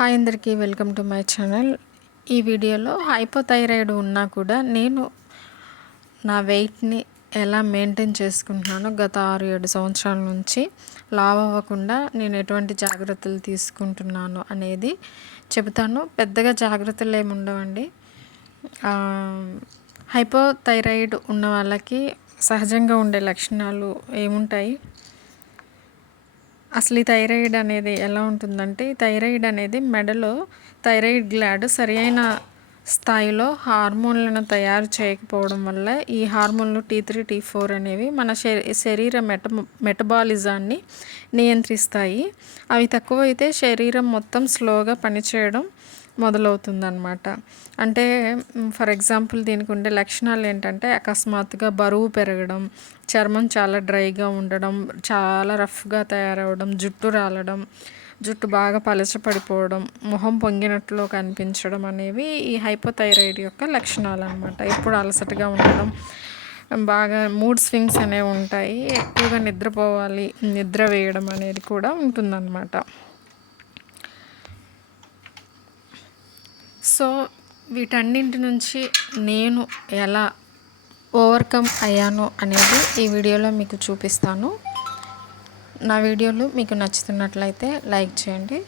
Hi అందరికీ welcome to my channel. ఈ వీడియోలో హైపోథైరాయిడ్ ఉన్నా కూడా నేను నా వెయిట్ని ఎలా మెయింటైన్ చేసుకుంటున్నానో గత 6-7 సంవత్సరాల నుంచి లావ్ అవ్వకుండా నేను ఎటువంటి జాగ్రత్తలు తీసుకుంటున్నాను అనేది చెబుతాను. పెద్దగా జాగ్రత్తలు ఏమి ఉండవండి. హైపోథైరాయిడ్ ఉన్న వాళ్ళకి సహజంగా ఉండే లక్షణాలు ఏముంటాయి? అసలు ఈ థైరాయిడ్ అనేది ఎలా ఉంటుందంటే, థైరాయిడ్ అనేది మెడలో థైరాయిడ్ గ్లాండ్ సరైన స్థాయిలో హార్మోన్లను తయారు చేయకపోవడం వల్ల ఈ హార్మోన్లు T3 T4 అనేవి మన శరీర మెటబాలిజాన్ని నియంత్రిస్తాయి. అవి తక్కువైతే శరీరం మొత్తం స్లోగా పనిచేయడం మొదలవుతుందన్నమాట. అంటే ఫర్ ఎగ్జాంపుల్ దీనికి ఉండే లక్షణాలు ఏంటంటే, అకస్మాత్తుగా బరువు పెరగడం, చర్మం చాలా డ్రైగా ఉండడం, చాలా రఫ్గా తయారవడం, జుట్టు రాలడం, జుట్టు బాగా పలచపడిపోవడం, మొహం పొంగినట్లు కనిపించడం అనేవి ఈ హైపోథైరాయిడ్ యొక్క లక్షణాలు అనమాట. ఎప్పుడు అలసటగా ఉండడం, బాగా మూడ్ స్వింగ్స్ అనేవి ఉంటాయి, ఎక్కువగా నిద్రపోవాలి, నిద్ర వేయడం అనేది కూడా ఉంటుందన్నమాట. సో వీటన్నింటి నుంచి నేను ఎలా ఓవర్కమ్ అయ్యాను అనేది ఈ వీడియోలో మీకు చూపిస్తాను. నా వీడియోలు మీకు నచ్చుతున్నట్లయితే లైక్ చేయండి,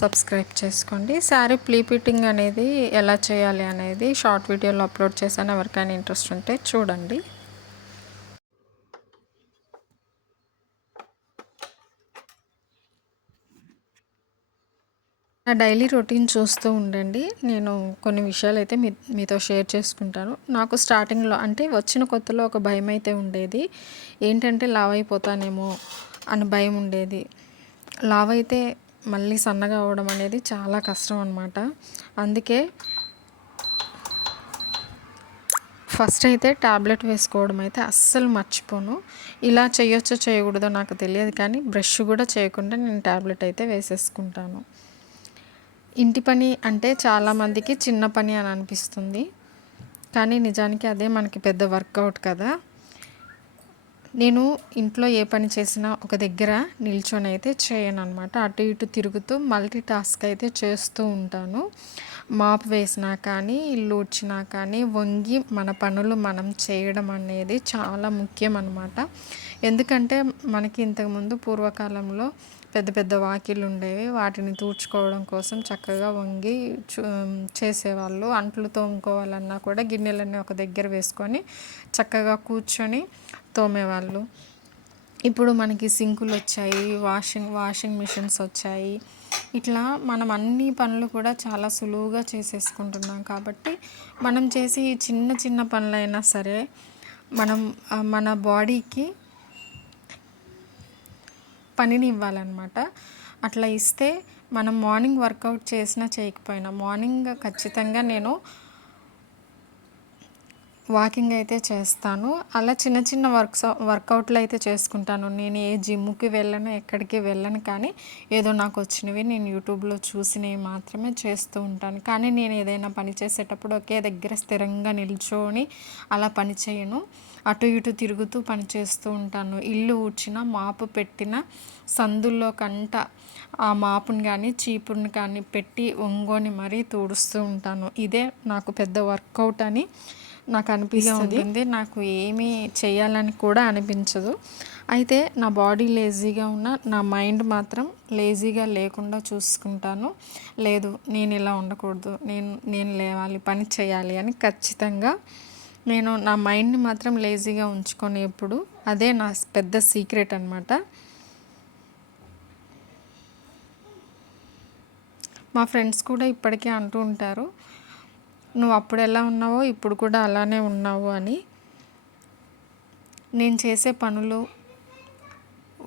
సబ్స్క్రైబ్ చేసుకోండి. శారీ ప్లీపిటింగ్ అనేది ఎలా చేయాలి అనేది షార్ట్ వీడియోలో అప్లోడ్ చేశాను. ఎవరికైనా ఇంట్రెస్ట్ ఉంటే చూడండి. నా డైలీ రొటీన్ చూస్తూ ఉండండి. నేను కొన్ని విషయాలు అయితే మీతో షేర్ చేసుకుంటాను. నాకు స్టార్టింగ్లో అంటే వచ్చిన కొత్తలో ఒక భయం అయితే ఉండేది. ఏంటంటే లావ్ అయిపోతానేమో అని భయం ఉండేది. లావ్ అయితే మళ్ళీ సన్నగా అవ్వడం అనేది చాలా కష్టం అన్నమాట. అందుకే ఫస్ట్ అయితే టాబ్లెట్ వేసుకోవడం అయితే అస్సలు మర్చిపోను. ఇలా చేయొచ్చో చేయకూడదో నాకు తెలియదు, కానీ బ్రష్ కూడా చేయకుండా నేను టాబ్లెట్ అయితే వేసేసుకుంటాను. ఇంటి పని అంటే చాలామందికి చిన్న పని అని అనిపిస్తుంది, కానీ నిజానికి అదే మనకి పెద్ద వర్కౌట్ కదా. నేను ఇంట్లో ఏ పని చేసినా ఒక దగ్గర నిల్చొని అయితే చేయను అనమాట. అటు ఇటు తిరుగుతూ మల్టీ టాస్క్ అయితే చేస్తూ ఉంటాను. మాప్ వేసినా కానీ, ఇల్లు ఊడ్చినా కానీ వంగి మన పనులు మనం చేయడం అనేది చాలా ముఖ్యం అన్నమాట. ఎందుకంటే మనకి ఇంతకుముందు పూర్వకాలంలో పెద్ద పెద్ద వాకిళ్ళు ఉండేవి. వాటిని తూడ్చుకోవడం కోసం చక్కగా వంగి చేసేవాళ్ళు. అంట్లు తోముకోవాలన్నా కూడా గిన్నెలన్నీ ఒక దగ్గర వేసుకొని చక్కగా కూర్చొని తోమేవాళ్ళు. ఇప్పుడు మనకి సింకులు వచ్చాయి, వాషింగ్ మిషన్స్ వచ్చాయి. ఇట్లా మనం అన్ని పనులు కూడా చాలా సులువుగా చేసేసుకుంటున్నాం. కాబట్టి మనం చేసే ఈ చిన్న చిన్న పనులైనా సరే మనం మన బాడీకి పనిని ఇవ్వాలన్నమాట. అట్లా ఇస్తే మనం మార్నింగ్ వర్కౌట్ చేసినా చేయకపోయినా మార్నింగ్ ఖచ్చితంగా నేను వాకింగ్ అయితే చేస్తాను. అలా చిన్న చిన్న వర్కౌట్లు అయితే చేసుకుంటాను. నేను ఏ జిమ్కి వెళ్ళను, ఎక్కడికి వెళ్ళను, కానీ ఏదో నాకు వచ్చినవి నేను యూట్యూబ్లో చూసినవి మాత్రమే చేస్తూ ఉంటాను. కానీ నేను ఏదైనా పని చేసేటప్పుడు ఒకే దగ్గర స్థిరంగా నిల్చొని అలా పని చేయను. అటు ఇటు తిరుగుతూ పని చేస్తూ ఉంటాను. ఇల్లు ఊడ్చిన, మాపు పెట్టిన సందుల్లో కంట ఆ మాపుని కానీ చీపుని కానీ పెట్టి ఒంగోని మరీ తుడుస్తూ ఉంటాను. ఇదే నాకు పెద్ద వర్కౌట్ అని నాకు అనిపిస్తుంది. నాకు ఏమీ చేయాలని కూడా అనిపించదు. అయితే నా బాడీ లేజీగా ఉన్న, నా మైండ్ మాత్రం లేజీగా లేకుండా చూసుకుంటాను. లేదు నేను ఇలా ఉండకూడదు, నేను లేవాలి, పని చేయాలి అని ఖచ్చితంగా నేను నా మైండ్ని మాత్రం లేజీగా ఉంచుకొని ఎప్పుడు. అదే నా పెద్ద సీక్రెట్ అన్నమాట. మా ఫ్రెండ్స్ కూడా ఇప్పటికే అంటూ ఉంటారు, నువ్వు అప్పుడు ఎలా ఉన్నావో ఇప్పుడు కూడా అలానే ఉన్నావు అని. నేను చేసే పనులు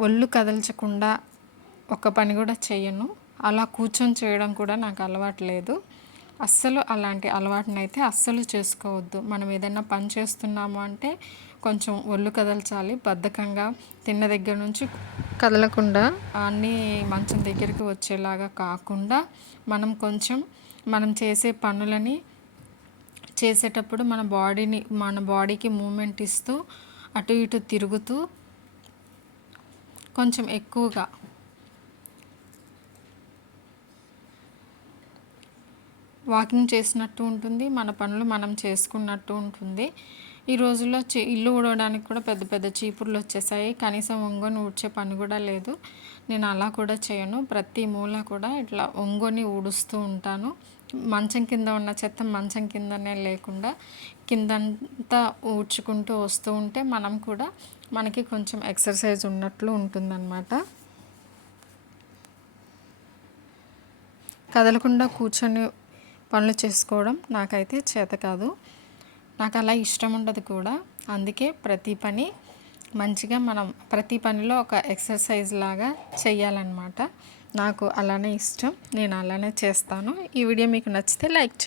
ఒళ్ళు కదల్చకుండా ఒక పని కూడా చేయను. అలా కూర్చొని చేయడం కూడా నాకు అలవాటు లేదు. అస్సలు అలాంటి అలవాటునైతే అస్సలు చేసుకోవద్దు. మనం ఏదైనా పని చేస్తున్నాము అంటే కొంచెం ఒళ్ళు కదల్చాలి. బద్ధకంగా తిన్న దగ్గర నుంచి కదలకుండా అన్నీ మంచం దగ్గరికి వచ్చేలాగా కాకుండా మనం చేసే పనులని చేసేటప్పుడు మన బాడీకి మూమెంట్ ఇస్తూ అటు ఇటు తిరుగుతూ కొంచెం ఎక్కువగా వాకింగ్ చేసినట్టు ఉంటుంది, మన పనులు మనం చేసుకున్నట్టు ఉంటుంది. ఈ రోజుల్లో ఇల్లు ఊడవడానికి కూడా పెద్ద పెద్ద చీపుర్లు వచ్చేసాయి. కనీసం ఒంగొని ఊడ్చే పని కూడా లేదు. నేను అలా కూడా చేయను. ప్రతి మూల కూడా ఇట్లా ఒంగొని ఊడుస్తూ ఉంటాను. మంచం కింద ఉన్న చెత్త మంచం కిందనే లేకుండా కిందంతా ఊడ్చుకుంటూ వస్తూ ఉంటే మనకి కొంచెం ఎక్సర్సైజ్ ఉన్నట్లు ఉంటుందన్నమాట. కదలకుండా కూర్చొని పనులు చేసుకోవడం నాకైతే చేత కాదు. నాకు అలా ఇష్టం ఉండదు కూడా. అందుకే ప్రతి పనిలో ఒక ఎక్సర్సైజ్ లాగా చెయ్యాలన్నమాట. నాకు అలానే ఇష్టం, నేను అలానే చేస్తాను. ఈ వీడియో మీకు నచ్చితే లైక్ చేయండి.